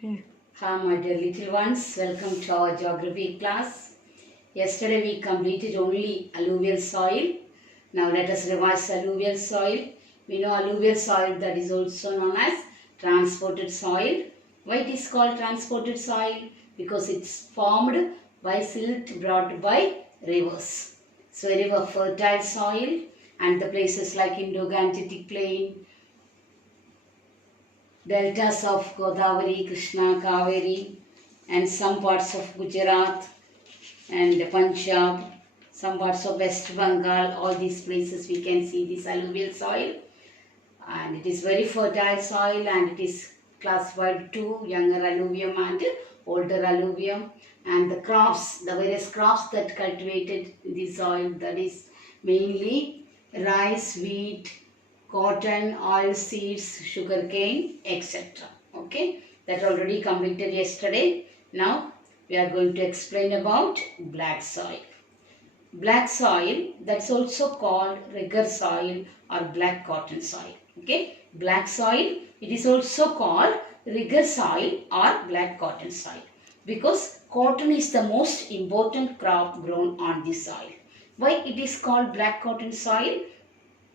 Hi, my dear little ones. Welcome to our geography class. Yesterday we completed only alluvial soil. Now let us revise alluvial soil. We know alluvial soil, that is also known as transported soil. Why it is called transported soil? Because it's formed by silt brought by rivers. So very fertile soil, and the places like Indo-Gangetic Plain, deltas of Godavari, Krishna, Kaveri, and some parts of Gujarat and Punjab, some parts of West Bengal. All these places we can see this alluvial soil, and it is very fertile soil, and it is classified to younger alluvium and older alluvium. And the crops, the various crops that cultivated in this soil, that is mainly rice, wheat, cotton, oil seeds, sugarcane, etc. Okay, that already completed yesterday. Now we are going to explain about black soil. Black soil, that's also called rigger soil or black cotton soil. Okay, black soil, it is also called rigger soil or black cotton soil, because cotton is the most important crop grown on this soil. Why it is called black cotton soil?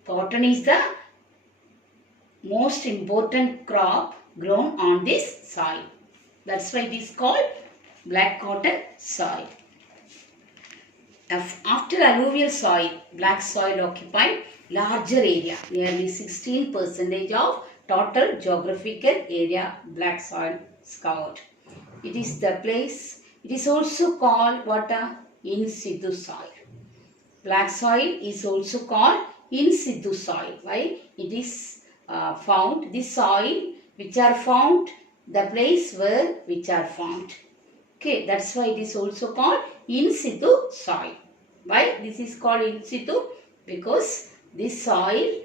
Cotton is the most important crop grown on this soil. That's why it is called black cotton soil. After alluvial soil, black soil occupied larger area, nearly 16% of total geographical area black soil is covered. It is the place, it is also called what a in situ soil. Black soil is also called in situ soil. Why? It is found, this soil which are found, the place where which are found. Okay, that's why it is also called in situ soil. Why this is called in situ? Because this soil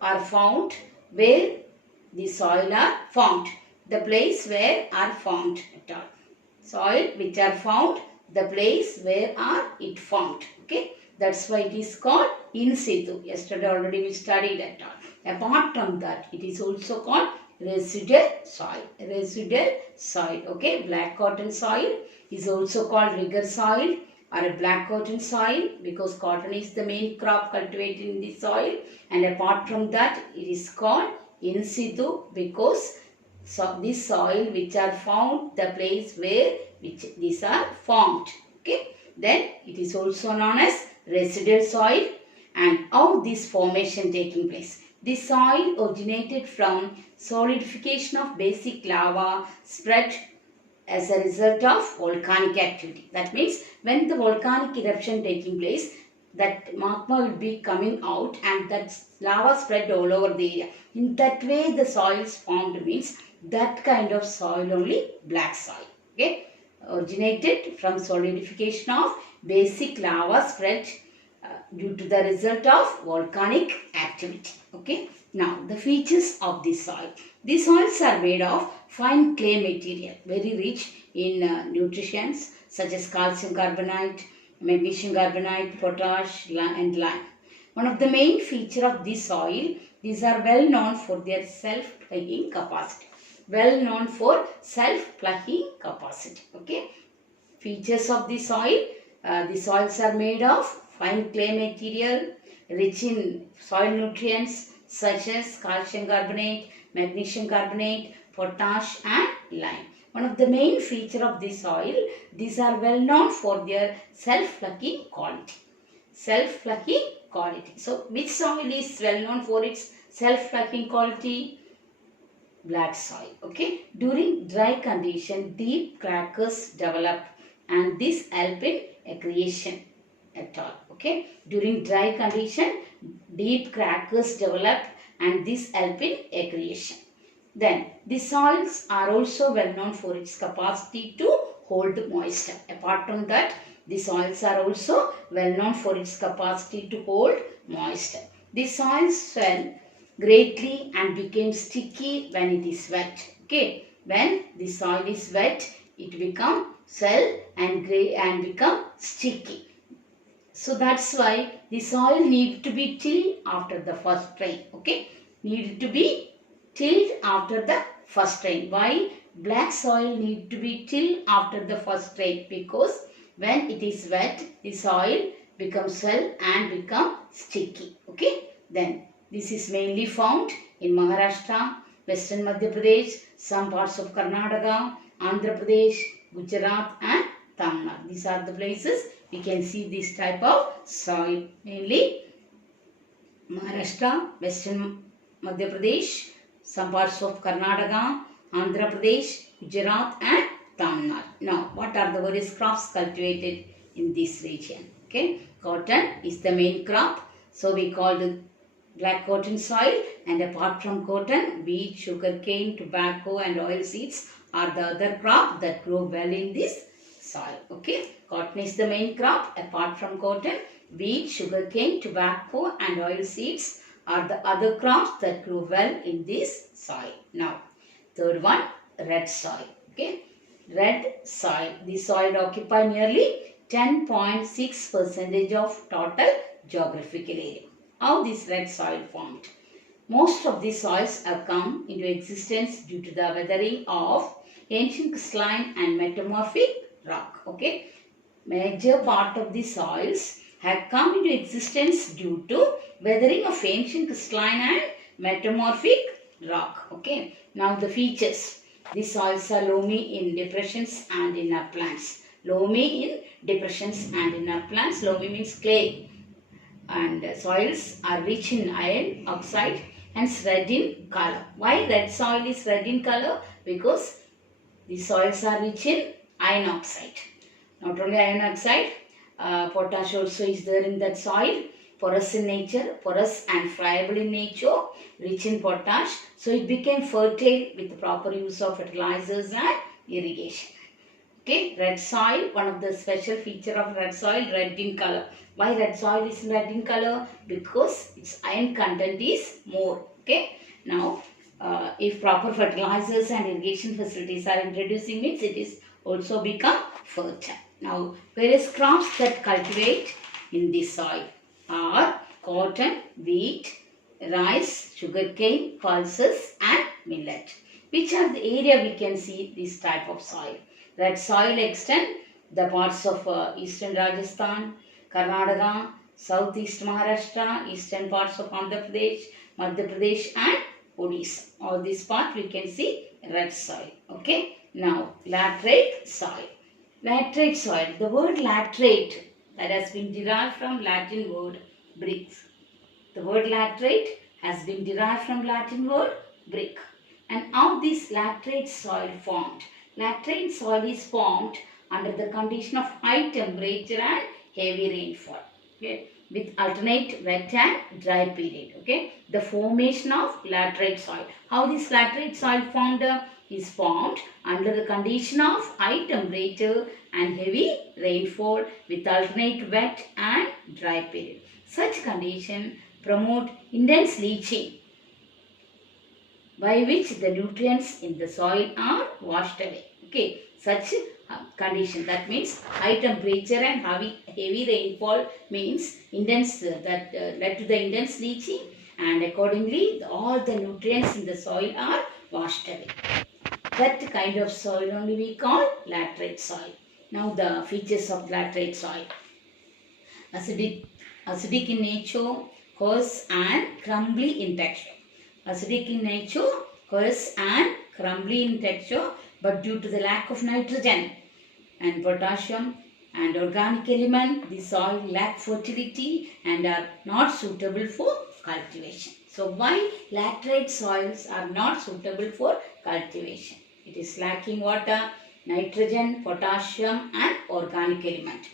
are found where the soil are found. The place where are found at all. Soil which are found, the place where are it found. Okay, that's why it is called in situ. Yesterday already we studied that all. Apart from that, it is also called residual soil. Residual soil. Okay, black cotton soil is also called rigger soil or a black cotton soil, because cotton is the main crop cultivated in the soil. And apart from that, it is called in situ, because this soil which are found, the place where which these are formed. Okay, then it is also known as residual soil. And how this formation taking place? This soil originated from solidification of basic lava spread as a result of volcanic activity. That means when the volcanic eruption taking place, that magma will be coming out and that lava spread all over the area. In that way the soil is formed, means that kind of soil only black soil. Okay, originated from solidification of basic lava spread due to the result of volcanic activity. Okay, now the features of this soil. These soils are made of fine clay material, very rich in nutrients such as calcium carbonate, magnesium carbonate, potash and lime. One of the main feature of this soil, these are well known for their self-plugging capacity. Well known for self-plugging capacity. Okay, features of the soil. The soils are made of fine clay material, rich in soil nutrients such as calcium carbonate, magnesium carbonate, potash and lime. One of the main feature of this soil, these are well known for their self-plugging quality. Self-plugging quality. So, which soil is well known for its self-plugging quality? Black soil. Okay. During dry condition, deep crackers develop, and this help in aggregation at all. Okay. During dry condition, deep crackers develop, and this help in aggregation. Then the soils are also well known for its capacity to hold moisture. Apart from that, the soils are also well known for its capacity to hold moisture. The soils swell greatly and became sticky when it is wet. Okay, when the soil is wet, it become swell and gray and become sticky. So that's why the soil need to be tilled after the first rain. Okay, need to be tilled after the first rain. Why black soil need to be till after the first rain? Because when it is wet, the soil becomes swell and become sticky. Okay. Then this is mainly found in Maharashtra, Western Madhya Pradesh, some parts of Karnataka, Andhra Pradesh, Gujarat and Tamil Nadu. These are the places we can see this type of soil. Mainly Maharashtra, Western Madhya Pradesh, some parts of Karnataka, Andhra Pradesh, Gujarat and Tamil Nadu. Now, what are the various crops cultivated in this region? Okay, cotton is the main crop. So, we call the black cotton soil, and apart from cotton, wheat, sugarcane, tobacco and oilseeds are the other crop that grow well in this soil. Okay, cotton is the main crop. Apart from cotton, wheat, sugarcane, tobacco and oilseeds are the other crops that grow well in this soil. Now, third one, red soil. Okay, red soil. This soil occupy nearly 10.6% of total geographical area. How this red soil formed? Most of these soils have come into existence due to the weathering of ancient crystalline and metamorphic rock. Okay, major part of the soils have come into existence due to weathering of ancient crystalline and metamorphic rock. Okay, now the features. These soils are loamy in depressions and in uplands. Loamy in depressions and in uplands. Loamy means clay. And soils are rich in iron oxide and red in color. Why red soil is red in color? Because the soils are rich in iron oxide. Not only iron oxide, potash also is there in that soil. Porous in nature, porous and friable in nature, rich in potash. So it became fertile with the proper use of fertilizers and irrigation. Okay, red soil, one of the special feature of red soil, red in color. Why red soil is red in color? Because its iron content is more. Okay, now if proper fertilizers and irrigation facilities are introducing, means it is also become fertile. Now, various crops that cultivate in this soil are cotton, wheat, rice, sugarcane, pulses and millet. Which are the area we can see this type of soil? Red soil extend the parts of eastern Rajasthan, Karnataka, southeast Maharashtra, eastern parts of Andhra Pradesh, Madhya Pradesh and Odisha. All this part we can see red soil. Okay. Now, laterite soil. Laterite soil. The word laterite that has been derived from Latin word bricks. The word laterite has been derived from Latin word brick. And how this laterite soil formed? Laterite soil is formed under the condition of high temperature and heavy rainfall. Okay, with alternate wet and dry period. Okay, the formation of laterite soil. How this laterite soil formed? Is formed under the condition of high temperature and heavy rainfall with alternate wet and dry period. Such condition promote intense leaching, by which the nutrients in the soil are washed away. Okay, such condition, that means high temperature and heavy rainfall means intense, that led to the intense leaching, and accordingly all the nutrients in the soil are washed away. That kind of soil only we call laterite soil. Now the features of laterite soil. Acidic in nature, coarse and crumbly in texture. Acidic in nature, coarse and crumbly in texture, but due to the lack of nitrogen and potassium and organic element, the soil lack fertility and are not suitable for cultivation. So why laterite soils are not suitable for cultivation? It is lacking water, nitrogen, potassium and organic element.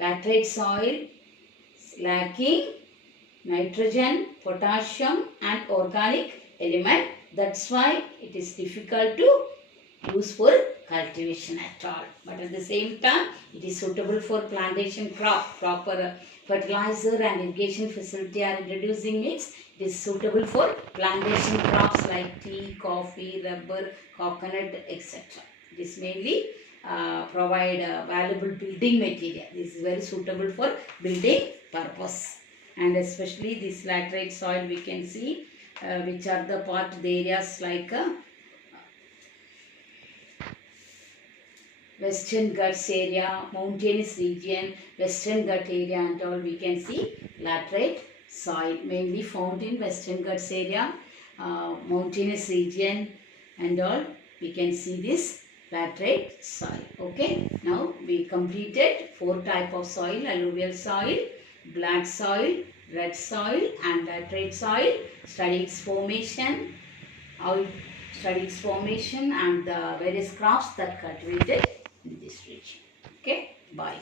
Laterite soil is lacking nitrogen, potassium and organic element. That's why it is difficult to use for cultivation at all. But at the same time, it is suitable for plantation crop. Proper fertilizer and irrigation facility are introducing, means it is suitable for plantation crops like tea, coffee, rubber, coconut, etc. It is mainly provide valuable building material. This is very suitable for building purpose. And especially this laterite soil we can see which are the areas like Western Ghats area, mountainous region, Western Ghat area and all we can see laterite soil mainly found in Western Ghats area, mountainous region and all we can see this laterite soil. Okay, now we completed 4 type of soil: alluvial soil, black soil, red soil and laterite soil. Studied its formation, studied its formation and the various crops that cultivated in this region. Okay, bye.